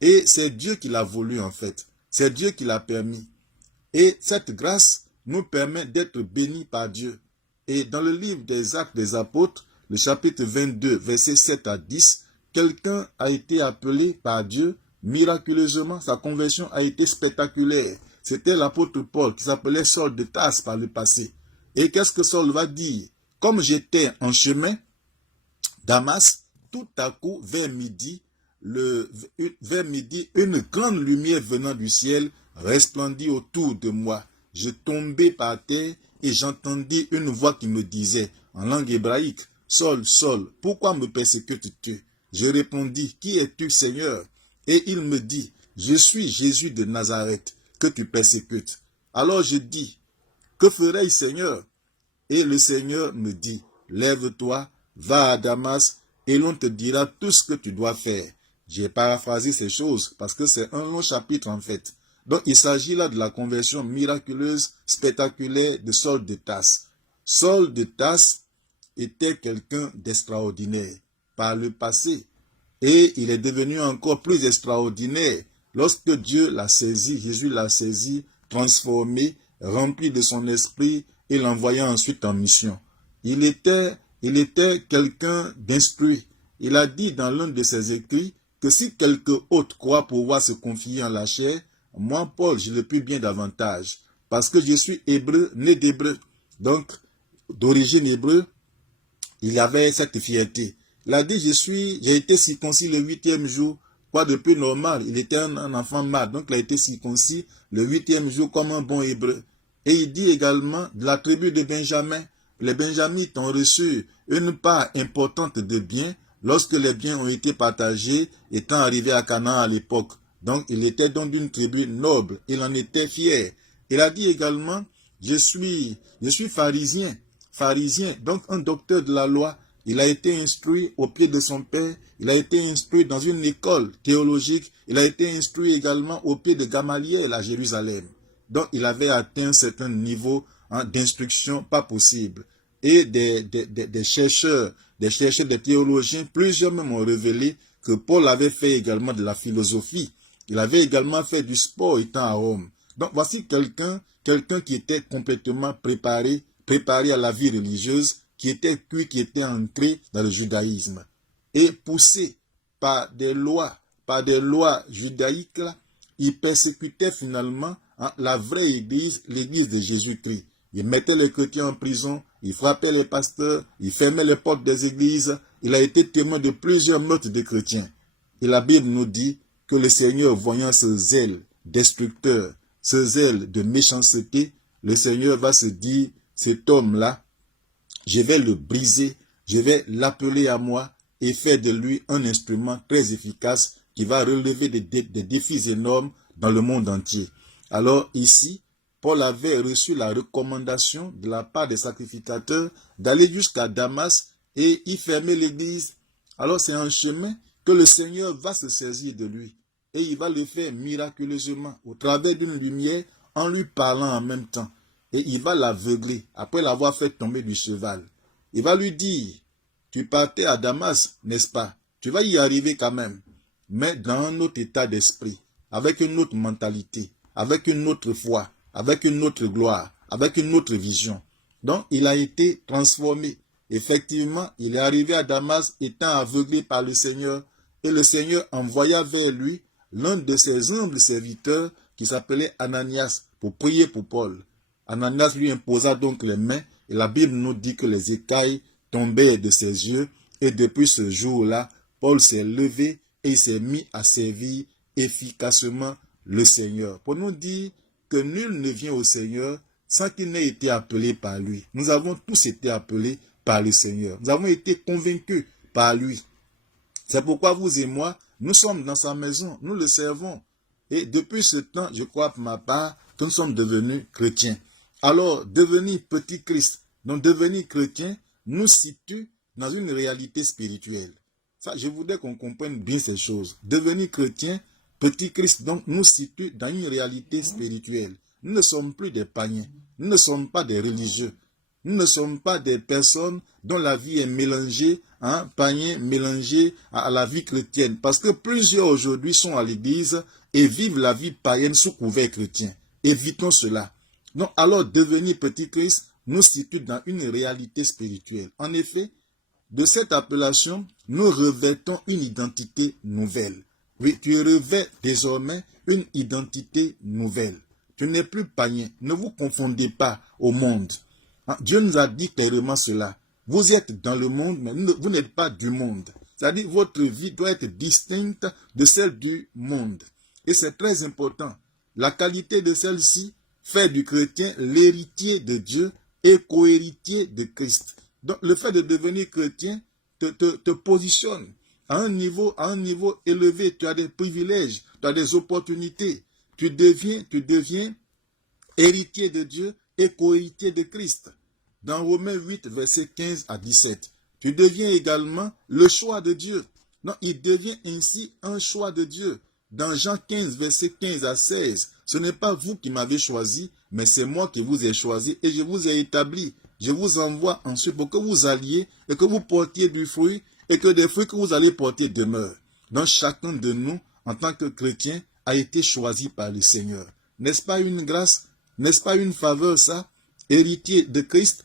Et c'est Dieu qui l'a voulu en fait. C'est Dieu qui l'a permis. Et cette grâce nous permet d'être bénis par Dieu. Et dans le livre des Actes des Apôtres, le chapitre 22, versets 7 à 10, quelqu'un a été appelé par Dieu miraculeusement. Sa conversion a été spectaculaire. C'était l'apôtre Paul qui s'appelait Saul de Tarse par le passé. Et qu'est-ce que Saul va dire? Comme j'étais en chemin, Damas, tout à coup, vers midi, une grande lumière venant du ciel resplendit autour de moi. Je tombai par terre et j'entendis une voix qui me disait, en langue hébraïque, Saul, Saul, pourquoi me persécutes-tu? Je répondis, qui es-tu, Seigneur? Et il me dit, je suis Jésus de Nazareth, que tu persécutes. Alors je dis, que ferai-je, Seigneur? Et le Seigneur me dit, lève-toi, va à Damas, et l'on te dira tout ce que tu dois faire. J'ai paraphrasé ces choses parce que c'est un long chapitre en fait. Donc il s'agit là de la conversion miraculeuse, spectaculaire de Saul de Tarse. Saul de Tarse était quelqu'un d'extraordinaire par le passé. Et il est devenu encore plus extraordinaire lorsque Dieu l'a saisi, Jésus l'a saisi, transformé, rempli de son esprit et l'envoya ensuite en mission. Il était quelqu'un d'instruit. Il a dit dans l'un de ses écrits que si quelqu'un autre croit pouvoir se confier en la chair, moi, Paul, je le puis bien davantage. Parce que je suis hébreu, né d'hébreu. Donc, d'origine hébreu, il avait cette fierté. Il a dit, j'ai été circoncis le 8e jour. Quoi de plus normal? Il était un enfant mâle, donc il a été circoncis le 8e jour comme un bon hébreu. Et il dit également de la tribu de Benjamin, les Benjamites ont reçu une part importante de biens lorsque les biens ont été partagés étant arrivés à Canaan à l'époque. Donc, il était donc d'une tribu noble. Il en était fier. Il a dit également, je suis pharisien. Pharisien, donc un docteur de la loi. Il a été instruit au pied de son père. Il a été instruit dans une école théologique. Il a été instruit également au pied de Gamaliel à Jérusalem. Donc, il avait atteint un certain niveau d'instruction pas possible. Et des chercheurs, des théologiens, plusieurs même ont révélé que Paul avait fait également de la philosophie. Il avait également fait du sport étant à Rome. Donc, voici quelqu'un qui était complètement préparé à la vie religieuse, qui était cuit, qui était ancré dans le judaïsme. Et poussé par des lois judaïques, là, il persécutait finalement la vraie église, l'église de Jésus-Christ. Il mettait les chrétiens en prison, il frappait les pasteurs, il fermait les portes des églises. Il a été témoin de plusieurs meurtres de chrétiens. Et la Bible nous dit que le Seigneur, voyant ce zèle destructeur, ce zèle de méchanceté, le Seigneur va se dire, cet homme-là, je vais le briser, je vais l'appeler à moi et faire de lui un instrument très efficace qui va relever des défis énormes dans le monde entier. Alors ici, Paul avait reçu la recommandation de la part des sacrificateurs d'aller jusqu'à Damas et y fermer l'église. Alors c'est un chemin que le Seigneur va se saisir de lui et il va le faire miraculeusement au travers d'une lumière en lui parlant en même temps. Et il va l'aveugler après l'avoir fait tomber du cheval. Il va lui dire, tu partais à Damas, n'est-ce pas? Tu vas y arriver quand même, mais dans un autre état d'esprit, avec une autre mentalité, avec une autre foi, avec une autre gloire, avec une autre vision. Donc, il a été transformé. Effectivement, il est arrivé à Damas étant aveuglé par le Seigneur, et le Seigneur envoya vers lui l'un de ses humbles serviteurs qui s'appelait Ananias pour prier pour Paul. Ananias lui imposa donc les mains, et la Bible nous dit que les écailles tombaient de ses yeux, et depuis ce jour-là, Paul s'est levé et il s'est mis à servir efficacement le Seigneur. Pour nous dire que nul ne vient au Seigneur sans qu'il n'ait été appelé par lui. Nous avons tous été appelés par le Seigneur. Nous avons été convaincus par lui. C'est pourquoi vous et moi, nous sommes dans sa maison, nous le servons. Et depuis ce temps, je crois pour ma part, que nous sommes devenus chrétiens. Alors, devenir petit Christ, donc devenir chrétien, nous situe dans une réalité spirituelle. Ça, je voudrais qu'on comprenne bien ces choses. Devenir chrétien, petit Christ, donc, nous situe dans une réalité spirituelle. Nous ne sommes plus des païens. Nous ne sommes pas des religieux. Nous ne sommes pas des personnes dont la vie est mélangée, païens mélangée à la vie chrétienne. Parce que plusieurs aujourd'hui sont à l'église et vivent la vie païenne sous couvert chrétien. Évitons cela. Donc, alors, devenir petit Christ nous situe dans une réalité spirituelle. En effet, de cette appellation, nous revêtons une identité nouvelle. Oui, tu revêts désormais une identité nouvelle. Tu n'es plus païen. Ne vous confondez pas au monde. Dieu nous a dit clairement cela. Vous êtes dans le monde, mais vous n'êtes pas du monde. C'est-à-dire votre vie doit être distincte de celle du monde. Et c'est très important. La qualité de celle-ci fait du chrétien l'héritier de Dieu et co-héritier de Christ. Donc le fait de devenir chrétien te positionne à un niveau élevé. Tu as des privilèges, tu as des opportunités. Tu deviens héritier de Dieu et co-héritier de Christ. Dans Romains 8, versets 15 à 17, tu deviens également le choix de Dieu. Non, il devient ainsi un choix de Dieu. Dans Jean 15, versets 15 à 16, ce n'est pas vous qui m'avez choisi, mais c'est moi qui vous ai choisi et je vous ai établi. Je vous envoie ensuite pour que vous alliez et que vous portiez du fruit et que des fruits que vous allez porter demeurent. Donc chacun de nous, en tant que chrétien, a été choisi par le Seigneur. N'est-ce pas une grâce? N'est-ce pas une faveur ça? Héritier de Christ,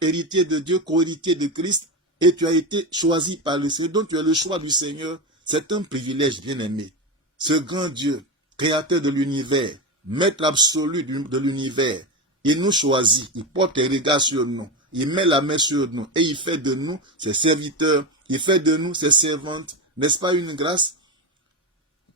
héritier de Dieu, co-héritier de Christ, et tu as été choisi par le Seigneur. Donc tu as le choix du Seigneur. C'est un privilège, bien-aimé. Ce grand Dieu, créateur de l'univers, maître absolu de l'univers, il nous choisit, il porte les regards sur nous, il met la main sur nous et il fait de nous ses serviteurs, il fait de nous ses servantes. N'est-ce pas une grâce?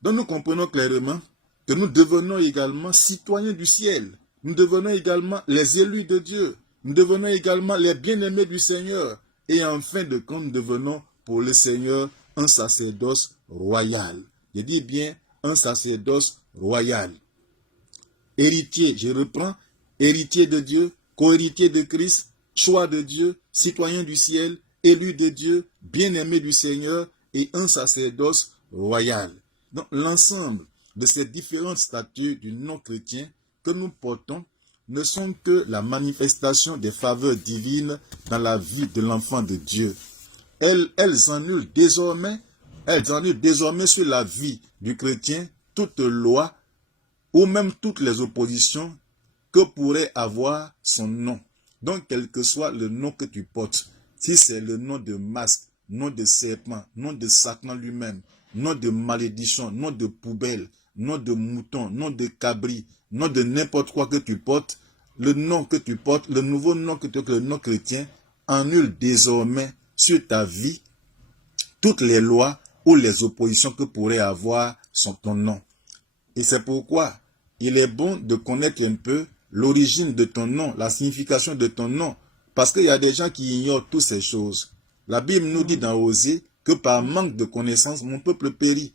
Donc nous comprenons clairement que nous devenons également citoyens du ciel. Nous devenons également les élus de Dieu. Nous devenons également les bien-aimés du Seigneur. Et en fin de compte, nous devenons pour le Seigneur un sacerdoce royal. Je dis bien un sacerdoce royal. Héritier, je reprends, héritier de Dieu, co-héritier de Christ, choix de Dieu, citoyen du ciel, élu de Dieu, bien-aimé du Seigneur et un sacerdoce royal. Donc l'ensemble de ces différentes statuts du non-chrétien que nous portons ne sont que la manifestation des faveurs divines dans la vie de l'enfant de Dieu. Elles annulent désormais sur la vie du chrétien toute loi ou même toutes les oppositions que pourrait avoir son nom. Donc, quel que soit le nom que tu portes, si c'est le nom de masque, nom de serpent, nom de Satan lui-même, nom de malédiction, nom de poubelle, nom de mouton, nom de cabri, nom de n'importe quoi que tu portes, le nom que tu portes, le nouveau nom que tu portes, le nom chrétien, annule désormais sur ta vie toutes les lois ou les oppositions que pourrait avoir ton nom. Et c'est pourquoi il est bon de connaître un peu l'origine de ton nom, la signification de ton nom, parce qu'il y a des gens qui ignorent toutes ces choses. La Bible nous dit dans Osée que par manque de connaissance, mon peuple périt.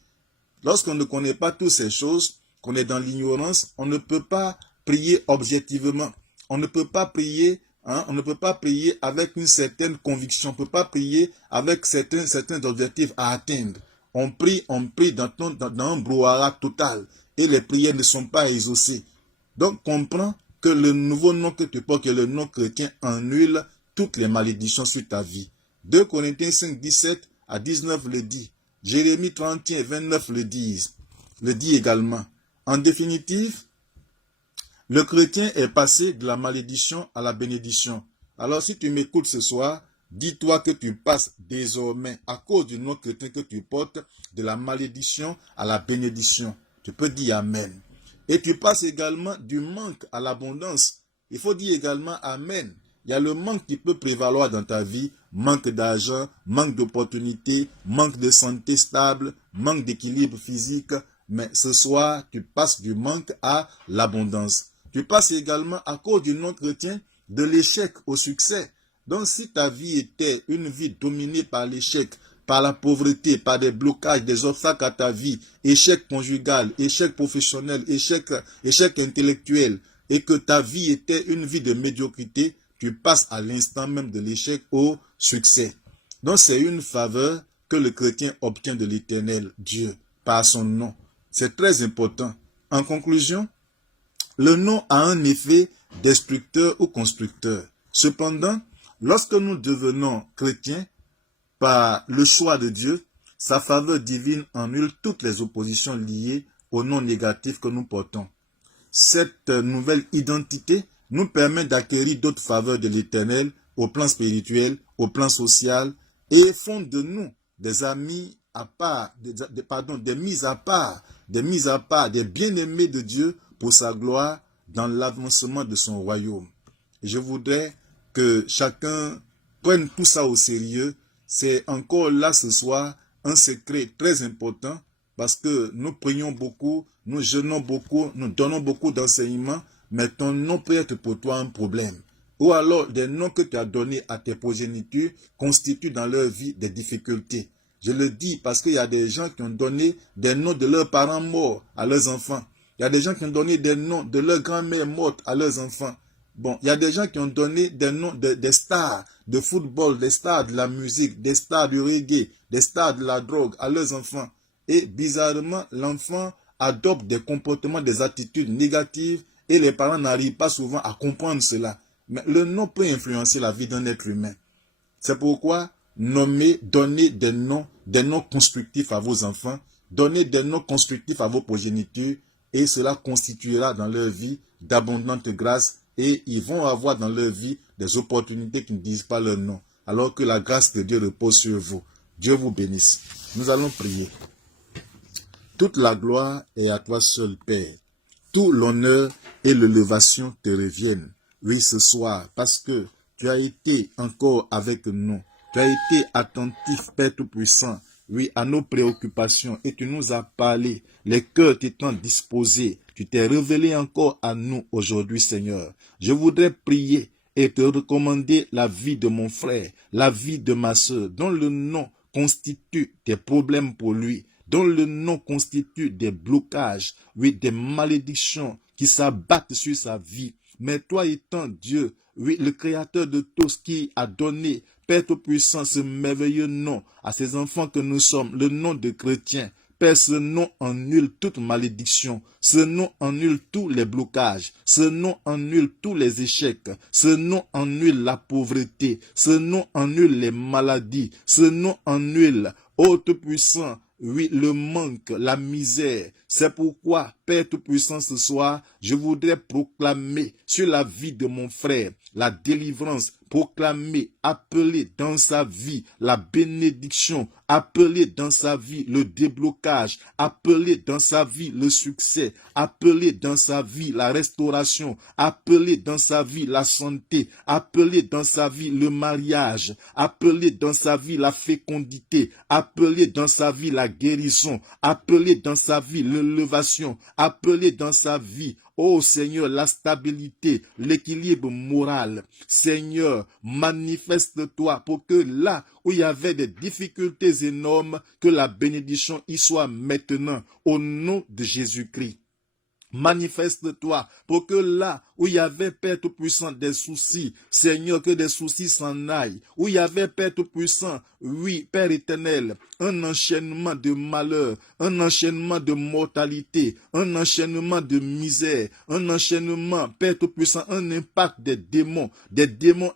Lorsqu'on ne connaît pas toutes ces choses, qu'on est dans l'ignorance, on ne peut pas prier objectivement. On ne peut pas prier, on ne peut pas prier avec une certaine conviction. On ne peut pas prier avec certains objectifs à atteindre. On prie dans un brouhaha total et les prières ne sont pas exaucées. Donc comprends que le nouveau nom que tu portes, que le nom chrétien, annule toutes les malédictions sur ta vie. 2 Corinthiens 5, 17 à 19 le dit. Jérémie 31, 29 le dit également. En définitive, le chrétien est passé de la malédiction à la bénédiction. Alors si tu m'écoutes ce soir, dis-toi que tu passes désormais, à cause du nom chrétien que tu portes, de la malédiction à la bénédiction. Tu peux dire Amen. Et tu passes également du manque à l'abondance. Il faut dire également Amen. Il y a le manque qui peut prévaloir dans ta vie, manque d'argent, manque d'opportunités, manque de santé stable, manque d'équilibre physique. Mais ce soir, tu passes du manque à l'abondance. Tu passes également, à cause du non chrétien, de l'échec au succès. Donc si ta vie était une vie dominée par l'échec, par la pauvreté, par des blocages, des obstacles à ta vie, échec conjugal, échec professionnel, échec intellectuel, et que ta vie était une vie de médiocrité, tu passes à l'instant même de l'échec au succès. Donc c'est une faveur que le chrétien obtient de l'Éternel Dieu par son nom. C'est très important. En conclusion, le nom a un effet destructeur ou constructeur. Cependant, lorsque nous devenons chrétiens, par le choix de Dieu, sa faveur divine annule toutes les oppositions liées au nom négatif que nous portons. Cette nouvelle identité nous permet d'acquérir d'autres faveurs de l'Éternel au plan spirituel, au plan social, et font de nous des amis à part, des mises à part, des bien-aimés de Dieu pour sa gloire dans l'avancement de son royaume. Et je voudrais que chacun prenne tout ça au sérieux. C'est encore là ce soir un secret très important parce que nous prions beaucoup, nous jeûnons beaucoup, nous donnons beaucoup d'enseignements, mais ton nom peut être pour toi un problème. Ou alors des noms que tu as donnés à tes progénitures constituent dans leur vie des difficultés. Je le dis parce qu'il y a des gens qui ont donné des noms de leurs parents morts à leurs enfants. Il y a des gens qui ont donné des noms de leur grand-mère morte à leurs enfants. Bon, il y a des gens qui ont donné des noms des stars de football, des stars de la musique, des stars du reggae, des stars de la drogue à leurs enfants. Et bizarrement, l'enfant adopte des comportements, des attitudes négatives et les parents n'arrivent pas souvent à comprendre cela. Mais le nom peut influencer la vie d'un être humain. C'est pourquoi donnez des noms constructifs à vos enfants, donnez des noms constructifs à vos progénitures et cela constituera dans leur vie d'abondantes grâces et ils vont avoir dans leur vie des opportunités qui ne disent pas leur nom, alors que la grâce de Dieu repose sur vous. Dieu vous bénisse. Nous allons prier. Toute la gloire est à toi seul, Père. Tout l'honneur et l'élévation te reviennent. Oui, ce soir, parce que tu as été encore avec nous. Tu as été attentif, Père Tout-Puissant, oui, à nos préoccupations et tu nous as parlé, les cœurs t'étant disposés. Tu t'es révélé encore à nous aujourd'hui, Seigneur. Je voudrais prier et te recommander la vie de mon frère, la vie de ma sœur, dont le nom constitue des problèmes pour lui, dont le nom constitue des blocages, oui, des malédictions qui s'abattent sur sa vie. Mais toi étant Dieu, oui, le créateur de tous qui a donné, Père Tout-Puissant, ce merveilleux nom à ces enfants que nous sommes, le nom de chrétiens. Père, ce nom annule toute malédiction, ce nom annule tous les blocages, ce nom annule tous les échecs, ce nom annule la pauvreté, ce nom annule les maladies, ce nom annule, ô Tout-Puissant, oui, le manque, la misère. C'est pourquoi, Père Tout-Puissant, ce soir, je voudrais proclamer sur la vie de mon frère la délivrance, proclamer, appeler dans sa vie la bénédiction, appeler dans sa vie le déblocage, appeler dans sa vie le succès, appeler dans sa vie la restauration, appeler dans sa vie la santé, appeler dans sa vie le mariage, appeler dans sa vie la fécondité, appeler dans sa vie la guérison, appeler dans sa vie l'élévation, appeler dans sa vie, ô Seigneur, la stabilité, l'équilibre moral. Seigneur, manifeste-toi pour que là où il y avait des difficultés énormes, que la bénédiction y soit maintenant, au nom de Jésus-Christ. Manifeste-toi pour que là où il y avait, Père Tout-Puissant, des soucis, Seigneur, que des soucis s'en aillent. Où il y avait, Père Tout-Puissant, oui, Père éternel, un enchaînement de malheur, un enchaînement de mortalité, un enchaînement de misère, un enchaînement, Père Tout-Puissant, un impact des démons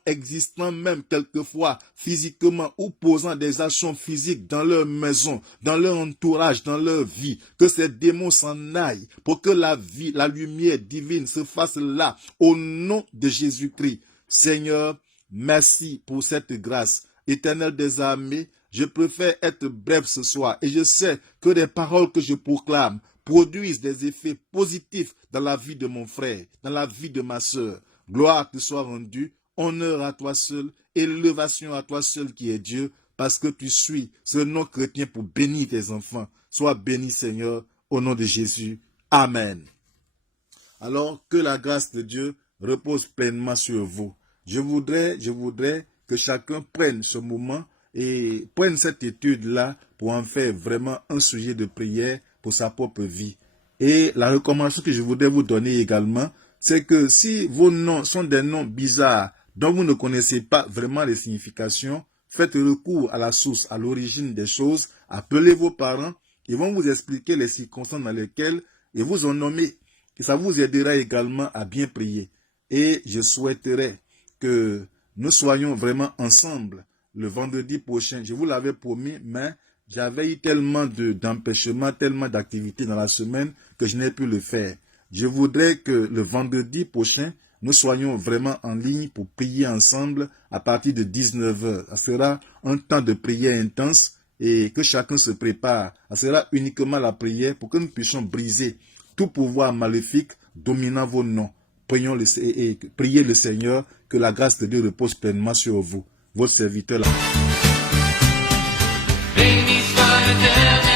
existant même quelquefois physiquement ou posant des actions physiques dans leur maison, dans leur entourage, dans leur vie. Que ces démons s'en aillent pour que la vie, la lumière divine se fasse là, au nom de Jésus-Christ. Seigneur, merci pour cette grâce. Éternel des armées, je préfère être bref ce soir et je sais que les paroles que je proclame produisent des effets positifs dans la vie de mon frère, dans la vie de ma sœur. Gloire te soit rendue, honneur à toi seul, élévation à toi seul qui es Dieu, parce que tu suis ce nom chrétien pour bénir tes enfants. Sois béni, Seigneur, au nom de Jésus. Amen. Alors que la grâce de Dieu repose pleinement sur vous. Je voudrais que chacun prenne ce moment et prenne cette étude-là pour en faire vraiment un sujet de prière pour sa propre vie. Et la recommandation que je voudrais vous donner également, c'est que si vos noms sont des noms bizarres dont vous ne connaissez pas vraiment les significations, faites recours à la source, à l'origine des choses, appelez vos parents, ils vont vous expliquer les circonstances dans lesquelles ils vous ont nommé. Et ça vous aidera également à bien prier. Et je souhaiterais que nous soyons vraiment ensemble le vendredi prochain. Je vous l'avais promis, mais j'avais eu tellement d'empêchements, tellement d'activités dans la semaine que je n'ai pu le faire. Je voudrais que le vendredi prochain, nous soyons vraiment en ligne pour prier ensemble à partir de 19h. Ça sera un temps de prière intense et que chacun se prépare. Ça sera uniquement la prière pour que nous puissions briser tout pouvoir maléfique dominant vos noms. Priez le Seigneur, que la grâce de Dieu repose pleinement sur vous. Votre serviteur. Béni soit l'Éternel.